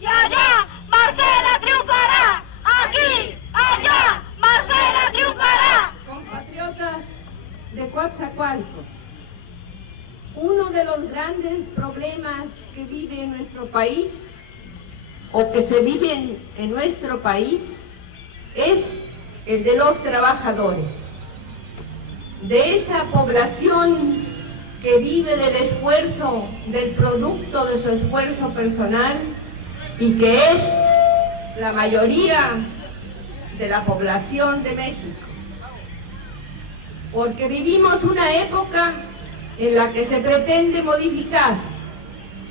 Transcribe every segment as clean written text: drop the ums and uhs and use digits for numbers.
y allá Marcela triunfará. Aquí, allá, Marcela triunfará. Compatriotas de Coatzacoalcos, uno de los grandes problemas que vive nuestro país o que se viven en nuestro país es el de los trabajadores, de esa población que vive del esfuerzo, del producto de su esfuerzo personal y que es la mayoría de la población de México. Porque vivimos una época en la que se pretende modificar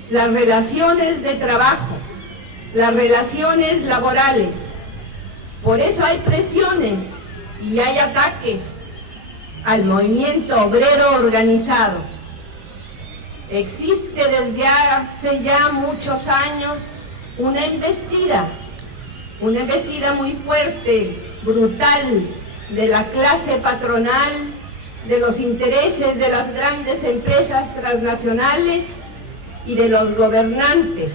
las relaciones de trabajo, las relaciones laborales. Por eso hay presiones y hay ataques al movimiento obrero organizado. Existe desde hace ya muchos años una embestida muy fuerte, brutal, de la clase patronal, de los intereses de las grandes empresas transnacionales y de los gobernantes,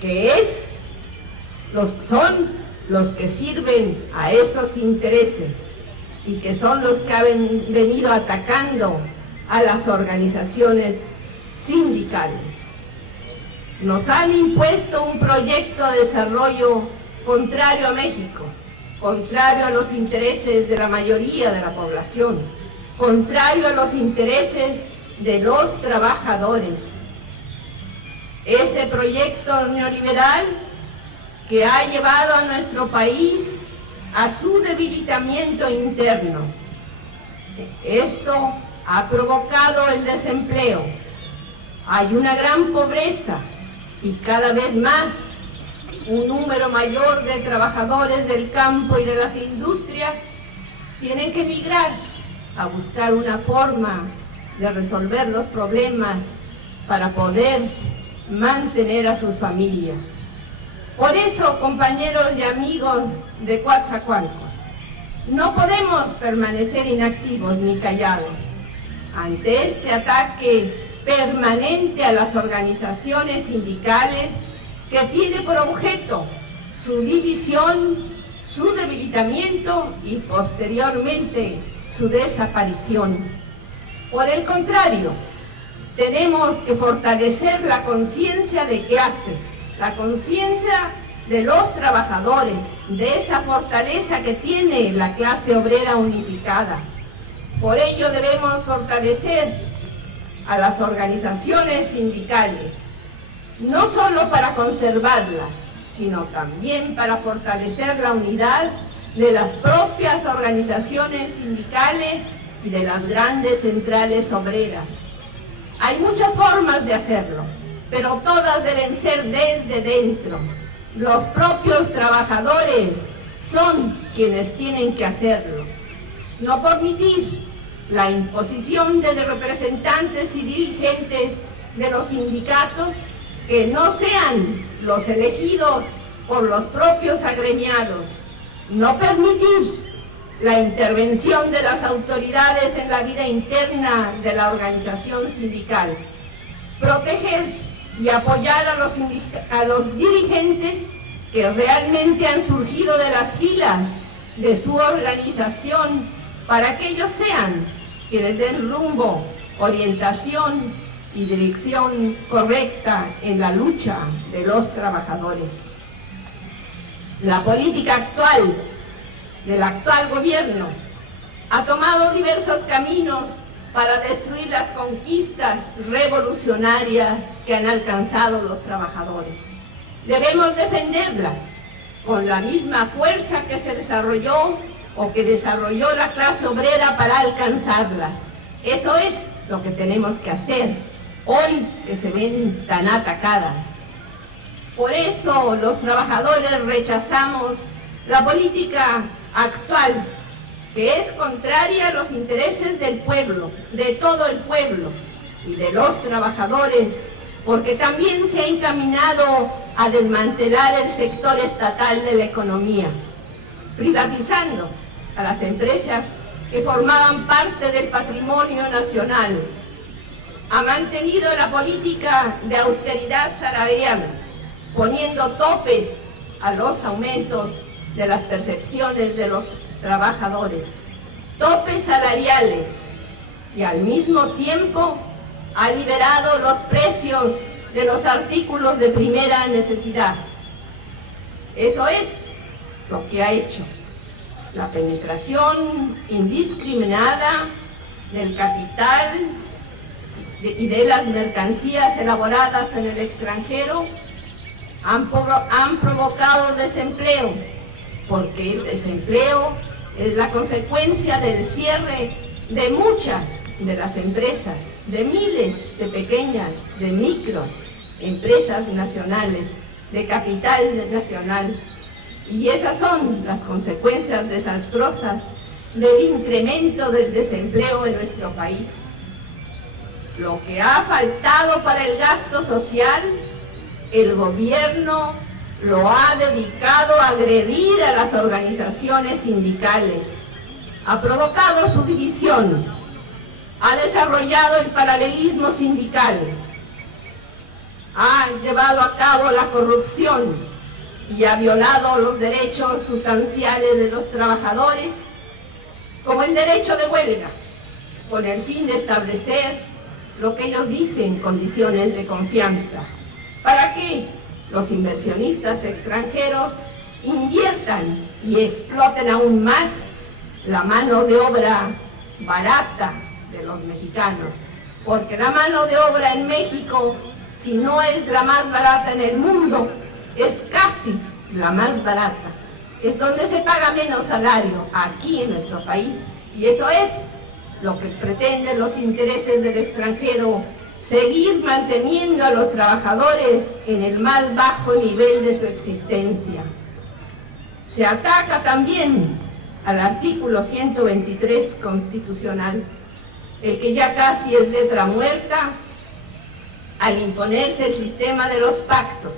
que son los que sirven a esos intereses y que son los que han venido atacando a las organizaciones sindicales. Nos han impuesto un proyecto de desarrollo contrario a México, contrario a los intereses de la mayoría de la población, contrario a los intereses de los trabajadores. Ese proyecto neoliberal que ha llevado a nuestro país a su debilitamiento interno. Esto ha provocado el desempleo. Hay una gran pobreza y cada vez más un número mayor de trabajadores del campo y de las industrias tienen que emigrar a buscar una forma de resolver los problemas para poder mantener a sus familias. Por eso, compañeros y amigos de Coatzacoalcos, no podemos permanecer inactivos ni callados ante este ataque permanente a las organizaciones sindicales que tiene por objeto su división, su debilitamiento y posteriormente su desaparición. Por el contrario, tenemos que fortalecer la conciencia de clase, la conciencia de los trabajadores, de esa fortaleza que tiene la clase obrera unificada. Por ello debemos fortalecer a las organizaciones sindicales, no solo para conservarlas, sino también para fortalecer la unidad de las propias organizaciones sindicales y de las grandes centrales obreras. Hay muchas formas de hacerlo, pero todas deben ser desde dentro. Los propios trabajadores son quienes tienen que hacerlo. No permitir la imposición de representantes y dirigentes de los sindicatos que no sean los elegidos por los propios agremiados. No permitir la intervención de las autoridades en la vida interna de la organización sindical. Proteger y apoyar a los dirigentes que realmente han surgido de las filas de su organización para que ellos sean quienes den rumbo, orientación y dirección correcta en la lucha de los trabajadores. La política actual del actual gobierno ha tomado diversos caminos para destruir las conquistas revolucionarias que han alcanzado los trabajadores. Debemos defenderlas con la misma fuerza que se desarrolló o que desarrolló la clase obrera para alcanzarlas. Eso es lo que tenemos que hacer hoy que se ven tan atacadas. Por eso los trabajadores rechazamos la política actual, que es contraria a los intereses del pueblo, de todo el pueblo y de los trabajadores, porque también se ha encaminado a desmantelar el sector estatal de la economía, privatizando a las empresas que formaban parte del patrimonio nacional. Ha mantenido la política de austeridad salarial, poniendo topes a los aumentos de las percepciones de los trabajadores, topes salariales, y al mismo tiempo ha liberado los precios de los artículos de primera necesidad. Eso es lo que ha hecho la penetración indiscriminada del capital y de las mercancías elaboradas en el extranjero. Han provocado desempleo, porque el desempleo es la consecuencia del cierre de muchas de las empresas, de miles de pequeñas, de micros, empresas nacionales, de capital nacional. Y esas son las consecuencias desastrosas del incremento del desempleo en nuestro país. Lo que ha faltado para el gasto social, el gobierno lo ha dedicado a agredir a las organizaciones sindicales, ha provocado su división, ha desarrollado el paralelismo sindical, ha llevado a cabo la corrupción y ha violado los derechos sustanciales de los trabajadores, como el derecho de huelga, con el fin de establecer lo que ellos dicen condiciones de confianza, para que los inversionistas extranjeros inviertan y exploten aún más la mano de obra barata de los mexicanos, porque la mano de obra en México, si no es la más barata en el mundo, es casi la más barata. Es donde se paga menos salario, aquí en nuestro país, y eso es lo que pretenden los intereses del extranjero, seguir manteniendo a los trabajadores en el más bajo nivel de su existencia. Se ataca también al artículo 123 constitucional, el que ya casi es letra muerta, al imponerse el sistema de los pactos,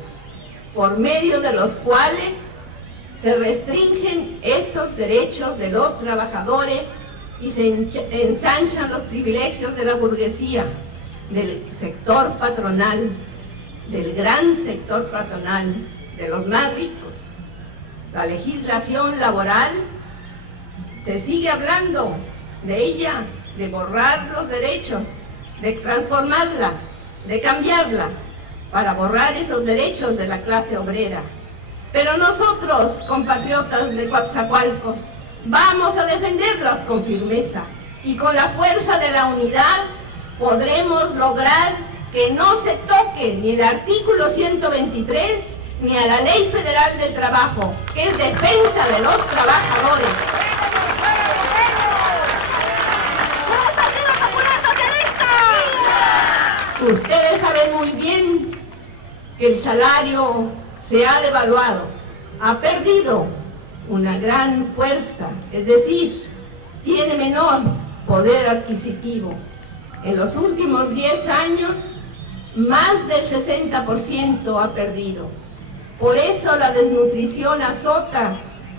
por medio de los cuales se restringen esos derechos de los trabajadores y se ensanchan los privilegios de la burguesía, del sector patronal, del gran sector patronal, de los más ricos. La legislación laboral, se sigue hablando de ella, de borrar los derechos, de transformarla, de cambiarla, para borrar esos derechos de la clase obrera. Pero nosotros, compatriotas de Coatzacoalcos, vamos a defenderlas con firmeza y con la fuerza de la unidad podremos lograr que no se toque ni el artículo 123 ni a la Ley Federal del Trabajo, que es defensa de los trabajadores. Ustedes saben muy bien que el salario se ha devaluado, ha perdido una gran fuerza, es decir, tiene menor poder adquisitivo. En los últimos 10 años, más del 60% ha perdido. Por eso la desnutrición azota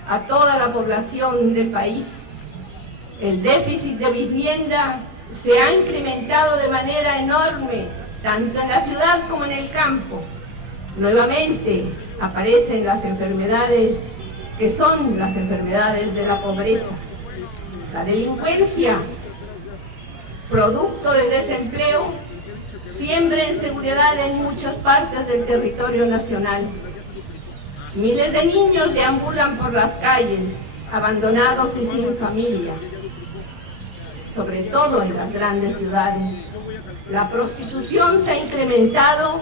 a toda la población del país. El déficit de vivienda se ha incrementado de manera enorme, tanto en la ciudad como en el campo. Nuevamente aparecen las enfermedades que son las enfermedades de la pobreza. La delincuencia, producto del desempleo, siembra inseguridad en muchas partes del territorio nacional. Miles de niños deambulan por las calles, abandonados y sin familia, sobre todo en las grandes ciudades. La prostitución se ha incrementado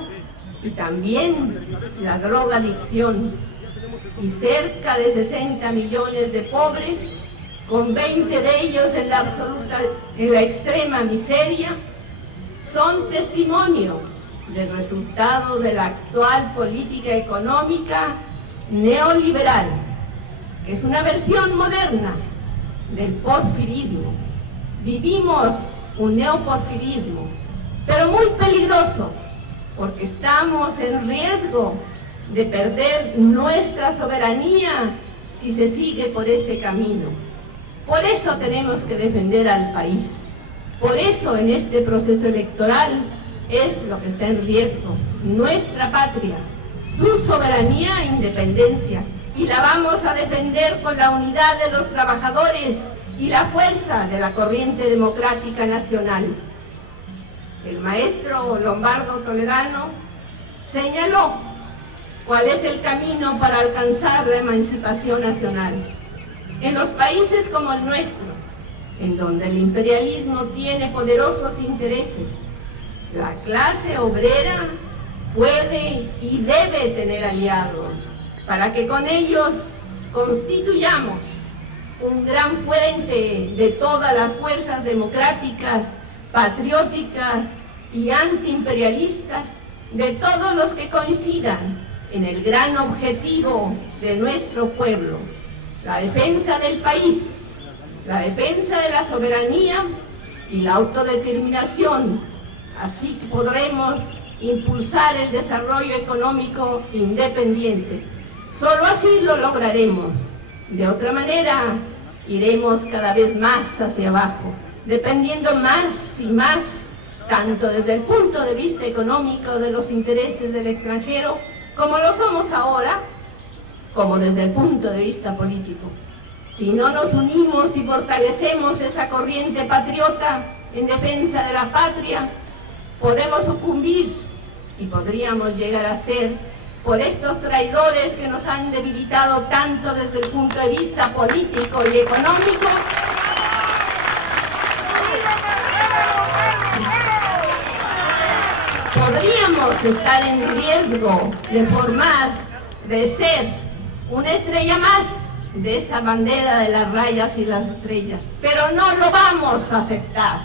y también la drogadicción, y cerca de 60 millones de pobres, con 20 de ellos en la extrema miseria, son testimonio del resultado de la actual política económica neoliberal, que es una versión moderna del porfirismo. Vivimos un neoporfirismo, pero muy peligroso, porque estamos en riesgo de perder nuestra soberanía si se sigue por ese camino. Por eso tenemos que defender al país. Por eso en este proceso electoral es lo que está en riesgo, nuestra patria, su soberanía e independencia, y la vamos a defender con la unidad de los trabajadores y la fuerza de la corriente democrática nacional. El maestro Lombardo Toledano señaló cuál es el camino para alcanzar la emancipación nacional. En los países como el nuestro, en donde el imperialismo tiene poderosos intereses, la clase obrera puede y debe tener aliados para que con ellos constituyamos un gran puente de todas las fuerzas democráticas, patrióticas y antiimperialistas, de todos los que coincidan en el gran objetivo de nuestro pueblo, la defensa del país, la defensa de la soberanía y la autodeterminación. Así que podremos impulsar el desarrollo económico independiente. Solo así lo lograremos. De otra manera, iremos cada vez más hacia abajo, dependiendo más y más, tanto desde el punto de vista económico de los intereses del extranjero, como lo somos ahora, como desde el punto de vista político. Si no nos unimos y fortalecemos esa corriente patriota en defensa de la patria, podemos sucumbir y podríamos llegar a ser por estos traidores que nos han debilitado tanto desde el punto de vista político y económico. Podríamos estar en riesgo de formar, de ser una estrella más de esta bandera de las rayas y las estrellas, pero no lo vamos a aceptar,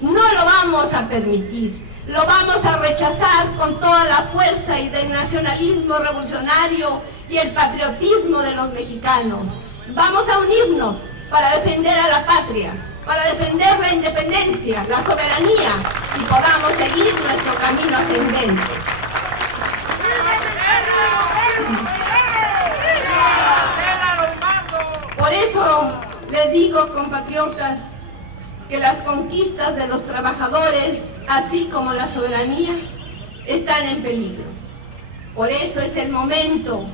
no lo vamos a permitir, lo vamos a rechazar con toda la fuerza y del nacionalismo revolucionario y el patriotismo de los mexicanos. Vamos a unirnos para defender a la patria, para defender la independencia, la soberanía y podamos seguir nuestro camino ascendente. Por eso les digo, compatriotas, que las conquistas de los trabajadores, así como la soberanía, están en peligro. Por eso es el momento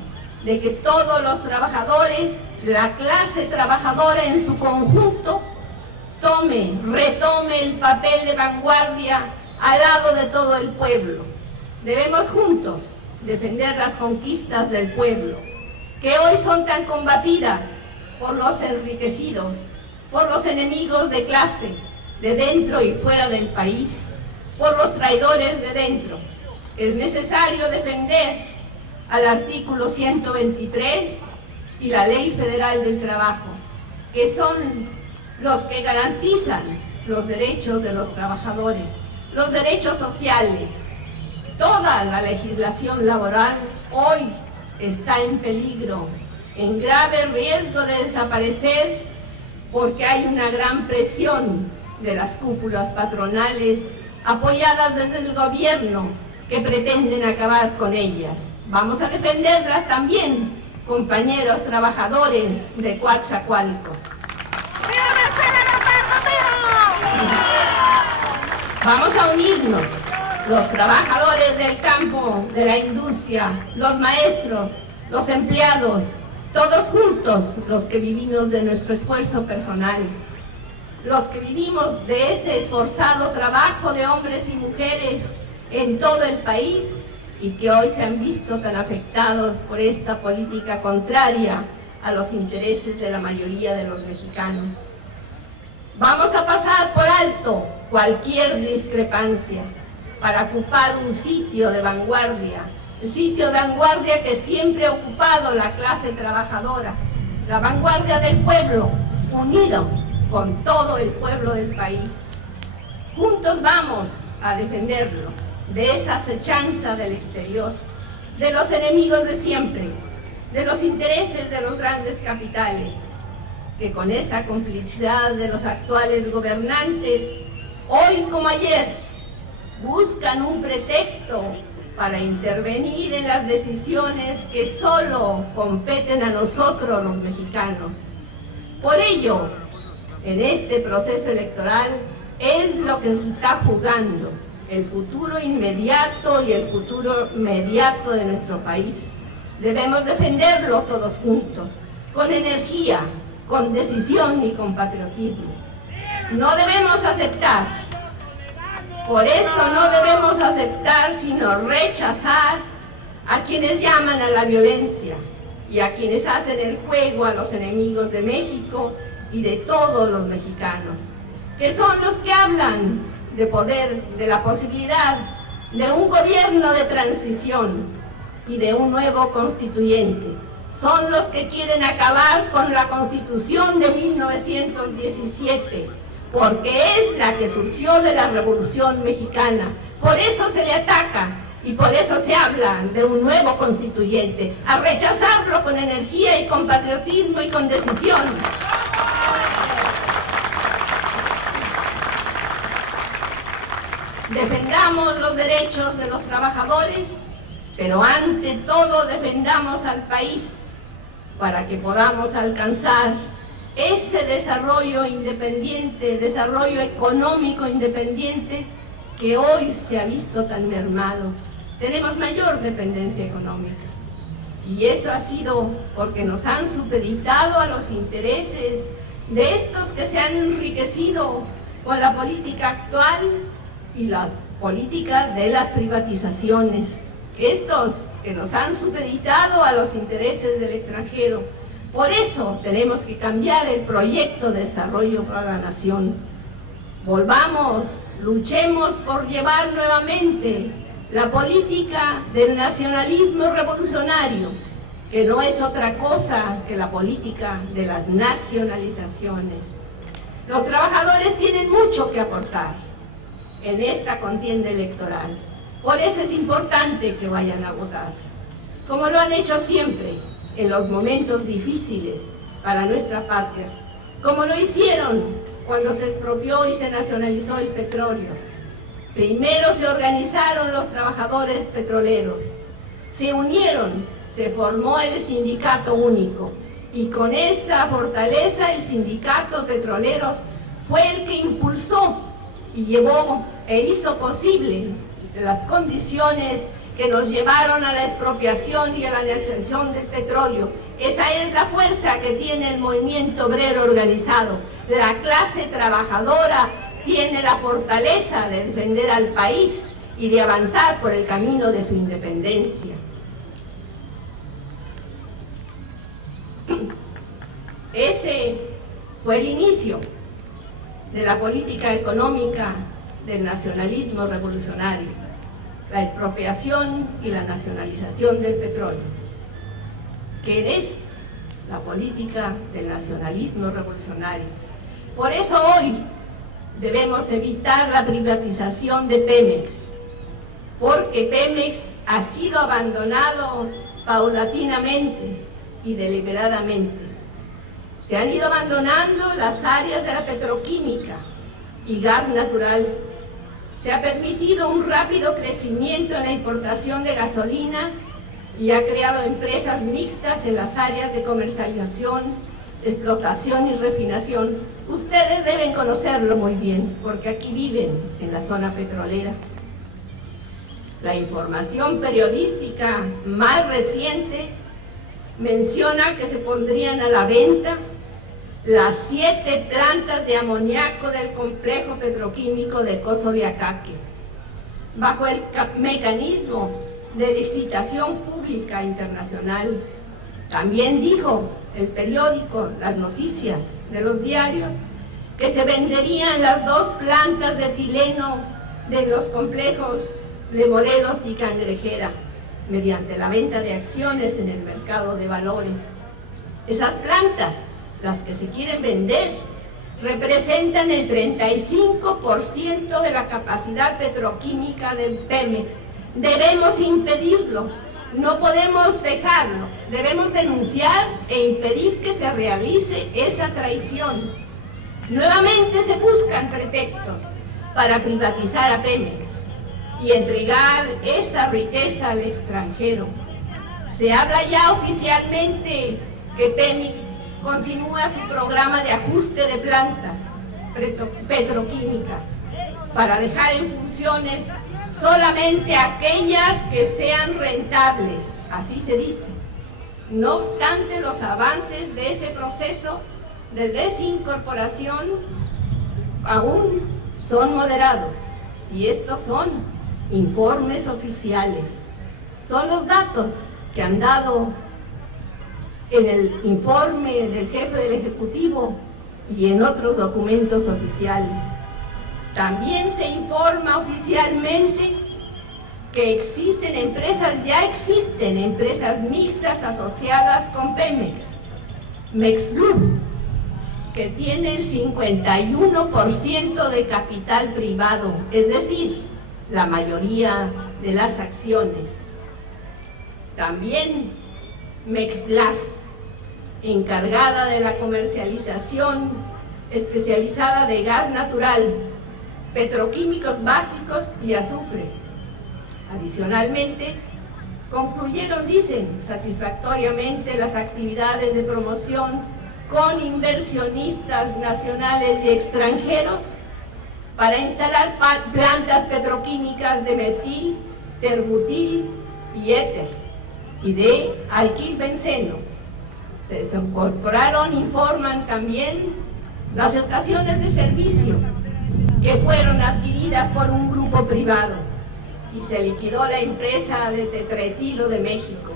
de que todos los trabajadores, la clase trabajadora en su conjunto, retome el papel de vanguardia al lado de todo el pueblo. Debemos juntos defender las conquistas del pueblo, que hoy son tan combatidas por los enriquecidos, por los enemigos de clase, de dentro y fuera del país, por los traidores de dentro. Es necesario defender al artículo 123 y la Ley Federal del Trabajo, que son los que garantizan los derechos de los trabajadores, los derechos sociales. Toda la legislación laboral hoy está en peligro, en grave riesgo de desaparecer, porque hay una gran presión de las cúpulas patronales apoyadas desde el gobierno que pretenden acabar con ellas. Vamos a defenderlas también, compañeros trabajadores de Coatzacoalcos. Vamos a unirnos, los trabajadores del campo, de la industria, los maestros, los empleados, todos juntos, los que vivimos de nuestro esfuerzo personal, los que vivimos de ese esforzado trabajo de hombres y mujeres en todo el país y que hoy se han visto tan afectados por esta política contraria a los intereses de la mayoría de los mexicanos. Vamos a pasar por alto cualquier discrepancia para ocupar un sitio de vanguardia, el sitio de vanguardia que siempre ha ocupado la clase trabajadora, la vanguardia del pueblo, unido con todo el pueblo del país. Juntos vamos a defenderlo de esa acechanza del exterior, de los enemigos de siempre, de los intereses de los grandes capitales, que con esa complicidad de los actuales gobernantes, hoy como ayer, buscan un pretexto para intervenir en las decisiones que solo competen a nosotros los mexicanos. Por ello, en este proceso electoral es lo que se está jugando, el futuro inmediato y el futuro mediato de nuestro país. Debemos defenderlo todos juntos, con energía, con decisión y con patriotismo. No debemos aceptar, por eso no debemos aceptar, sino rechazar a quienes llaman a la violencia y a quienes hacen el juego a los enemigos de México y de todos los mexicanos, que son los que hablan de poder, de la posibilidad de un gobierno de transición y de un nuevo constituyente. Son los que quieren acabar con la Constitución de 1917, porque es la que surgió de la Revolución Mexicana. Por eso se le ataca y por eso se habla de un nuevo constituyente, a rechazarlo con energía y con patriotismo y con decisión. Defendamos los derechos de los trabajadores, pero ante todo defendamos al país para que podamos alcanzar ese desarrollo independiente, desarrollo económico independiente que hoy se ha visto tan mermado. Tenemos mayor dependencia económica y eso ha sido porque nos han supeditado a los intereses de estos que se han enriquecido con la política actual y las políticas de las privatizaciones. Estos que nos han supeditado a los intereses del extranjero. Por eso tenemos que cambiar el proyecto de desarrollo para la nación. Volvamos, luchemos por llevar nuevamente la política del nacionalismo revolucionario, que no es otra cosa que la política de las nacionalizaciones. Los trabajadores tienen mucho que aportar en esta contienda electoral. Por eso es importante que vayan a votar, como lo han hecho siempre en los momentos difíciles para nuestra patria, como lo hicieron cuando se expropió y se nacionalizó el petróleo. Primero se organizaron los trabajadores petroleros, se unieron, se formó el sindicato único y con esa fortaleza el sindicato petroleros fue el que impulsó y llevó e hizo posible las condiciones que nos llevaron a la expropiación y a la nacionalización del petróleo. Esa es la fuerza que tiene el movimiento obrero organizado. La clase trabajadora tiene la fortaleza de defender al país y de avanzar por el camino de su independencia. Ese fue el inicio de la política económica del nacionalismo revolucionario, la expropiación y la nacionalización del petróleo, que es la política del nacionalismo revolucionario. Por eso hoy debemos evitar la privatización de Pemex, porque Pemex ha sido abandonado paulatinamente y deliberadamente. Se han ido abandonando las áreas de la petroquímica y gas natural. Se ha permitido un rápido crecimiento en la importación de gasolina y ha creado empresas mixtas en las áreas de comercialización, explotación y refinación. Ustedes deben conocerlo muy bien, porque aquí viven en la zona petrolera. La información periodística más reciente menciona que se pondrían a la venta las 7 plantas de amoníaco del complejo petroquímico de Cosoleacaque, bajo el mecanismo de licitación pública internacional. También dijo el periódico, las noticias de los diarios, que se venderían las 2 plantas de etileno de los complejos de Morelos y Cangrejera, mediante la venta de acciones en el mercado de valores. Esas plantas, las que se quieren vender, representan el 35% de la capacidad petroquímica del Pemex. Debemos impedirlo, no podemos dejarlo, debemos denunciar e impedir que se realice esa traición. Nuevamente se buscan pretextos para privatizar a Pemex y entregar esa riqueza al extranjero. Se habla ya oficialmente que Pemex continúa su programa de ajuste de plantas petroquímicas. para dejar en funciones solamente aquellas que sean rentables, así se dice. No obstante, los avances de ese proceso de desincorporación aún son moderados, y estos son informes oficiales. Son los datos que han dado en el informe del jefe del Ejecutivo y en otros documentos oficiales. También se informa oficialmente que existen empresas, ya existen empresas mixtas asociadas con Pemex. Mexlub, que tiene el 51% de capital privado, es decir, la mayoría de las acciones. También Mexlas, encargada de la comercialización especializada de gas natural, petroquímicos básicos y azufre. Adicionalmente, concluyeron, dicen, satisfactoriamente las actividades de promoción con inversionistas nacionales y extranjeros para instalar plantas petroquímicas de metil, terbutil y éter y de alquilbenceno. Se desincorporaron, informan también, las estaciones de servicio que fueron adquiridas por un grupo privado, y se liquidó la empresa de Tetretilo de México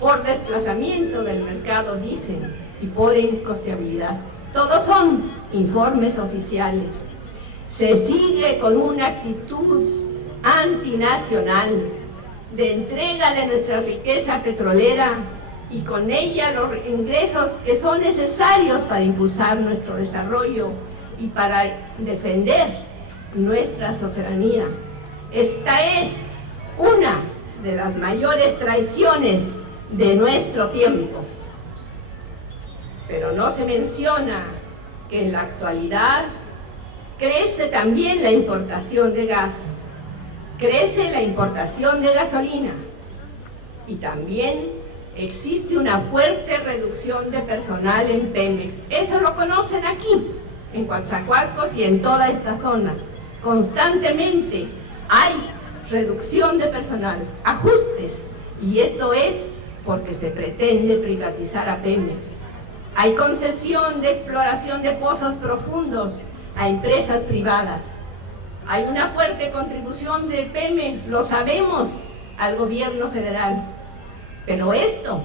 por desplazamiento del mercado, dicen, y por incosteabilidad. Todos son informes oficiales. Se sigue con una actitud antinacional de entrega de nuestra riqueza petrolera y con ella los ingresos que son necesarios para impulsar nuestro desarrollo y para defender nuestra soberanía. Esta es una de las mayores traiciones de nuestro tiempo. Pero no se menciona que en la actualidad crece también la importación de gas, crece la importación de gasolina y también existe una fuerte reducción de personal en Pemex. Eso lo conocen aquí, en Coatzacoalcos y en toda esta zona. Constantemente hay reducción de personal, ajustes, y esto es porque se pretende privatizar a Pemex. Hay concesión de exploración de pozos profundos a empresas privadas. Hay una fuerte contribución de Pemex, lo sabemos, al gobierno federal. Pero esto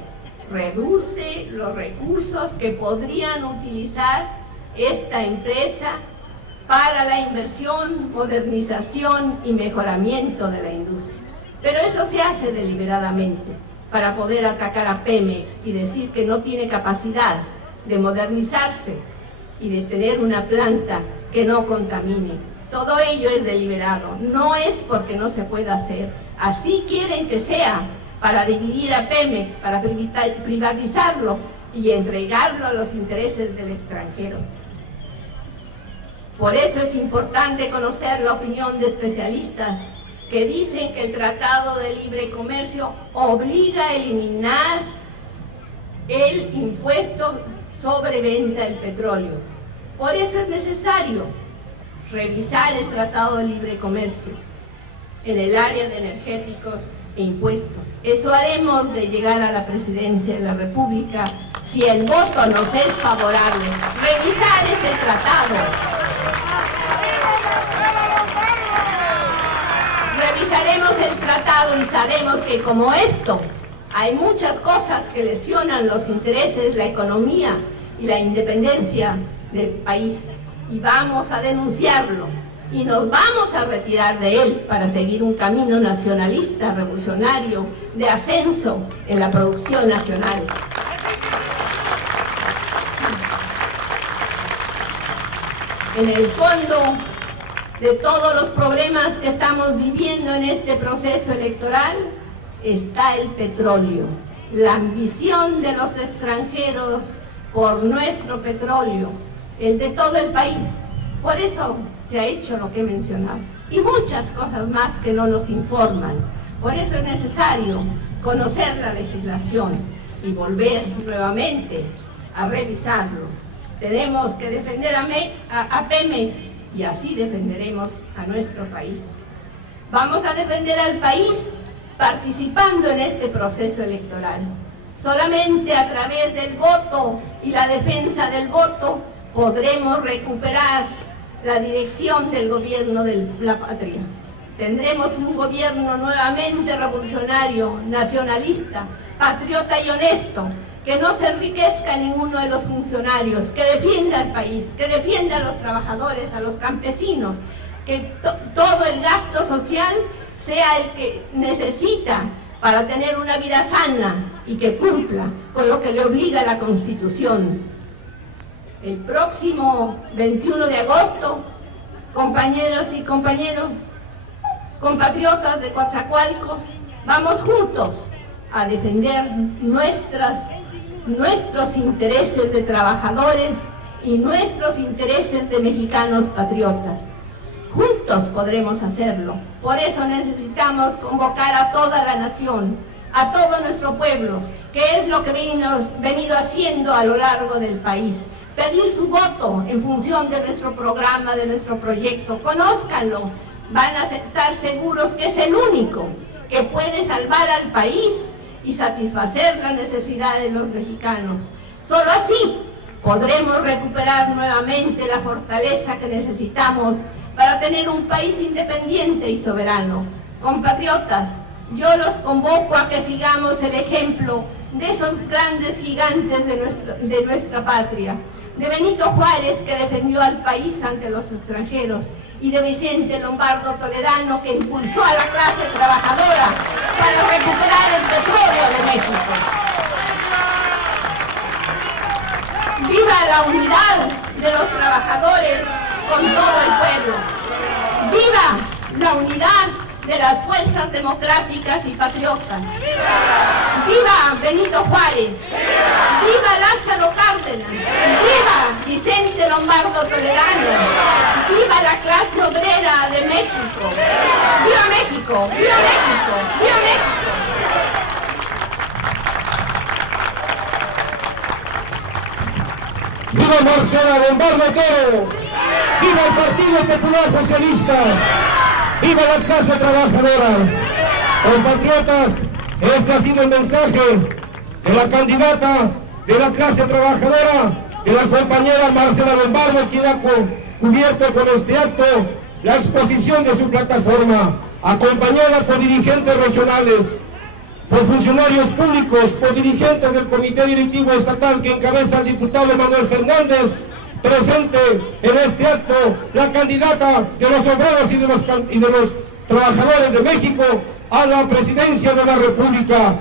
reduce los recursos que podrían utilizar esta empresa para la inversión, modernización y mejoramiento de la industria. Pero eso se hace deliberadamente para poder atacar a Pemex y decir que no tiene capacidad de modernizarse y de tener una planta que no contamine. Todo ello es deliberado, no es porque no se pueda hacer. Así quieren que sea, para dividir a Pemex, para privatizarlo y entregarlo a los intereses del extranjero. Por eso es importante conocer la opinión de especialistas que dicen que el Tratado de Libre Comercio obliga a eliminar el impuesto sobre venta del petróleo. Por eso es necesario revisar el Tratado de Libre Comercio en el área de energéticos e impuestos. Eso haremos de llegar a la presidencia de la República si el voto nos es favorable. Revisar ese tratado. Revisaremos el tratado y sabemos que como esto hay muchas cosas que lesionan los intereses, la economía y la independencia del país, y vamos a denunciarlo y nos vamos a retirar de él para seguir un camino nacionalista, revolucionario, de ascenso en la producción nacional. En el fondo de todos los problemas que estamos viviendo en este proceso electoral está el petróleo, la ambición de los extranjeros por nuestro petróleo, el de todo el país. Por eso se ha hecho lo que he mencionado y muchas cosas más que no nos informan. Por eso es necesario conocer la legislación y volver nuevamente a revisarlo. Tenemos que defender a Pemex y así defenderemos a nuestro país. Vamos a defender al país participando en este proceso electoral. Solamente a través del voto y la defensa del voto podremos recuperar la dirección del gobierno de la patria. Tendremos un gobierno nuevamente revolucionario, nacionalista, patriota y honesto, que no se enriquezca ninguno de los funcionarios, que defienda al país, que defienda a los trabajadores, a los campesinos, que todo el gasto social sea el que necesita para tener una vida sana y que cumpla con lo que le obliga la Constitución. El próximo 21 de agosto, compañeros y compañeros, compatriotas de Coatzacoalcos, vamos juntos a defender nuestros intereses de trabajadores y nuestros intereses de mexicanos patriotas. Juntos podremos hacerlo. Por eso necesitamos convocar a toda la nación, a todo nuestro pueblo, que es lo que venido haciendo a lo largo del país. Pedir su voto en función de nuestro programa, de nuestro proyecto. Conózcanlo. Van a estar seguros que es el único que puede salvar al país y satisfacer la necesidad de los mexicanos. Solo así podremos recuperar nuevamente la fortaleza que necesitamos para tener un país independiente y soberano. Compatriotas, yo los convoco a que sigamos el ejemplo de esos grandes gigantes de nuestra patria, de Benito Juárez, que defendió al país ante los extranjeros, y de Vicente Lombardo Toledano, que impulsó a la clase trabajadora para recuperar el petróleo de México. ¡Viva la unidad de los trabajadores con todo el pueblo! ¡Viva la unidad de las fuerzas democráticas y patriotas! ¡Viva Benito Juárez! ¡Viva Lázaro Cárdenas! ¡Viva Vicente Lombardo Toledano! ¡Viva la clase obrera de México! ¡Viva México! ¡Viva México! ¡Viva México! ¡Viva Marcela Lombardo Toro! ¡Viva el Partido Popular Socialista! ¡Viva la clase trabajadora! Compatriotas, este ha sido el mensaje de la candidata de la clase trabajadora, de la compañera Marcela Lombardo, quien ha cubierto con este acto la exposición de su plataforma, acompañada por dirigentes regionales, por funcionarios públicos, por dirigentes del Comité Directivo Estatal que encabeza el diputado Manuel Fernández. Presente en este acto la candidata de los obreros y de los trabajadores de México a la presidencia de la República,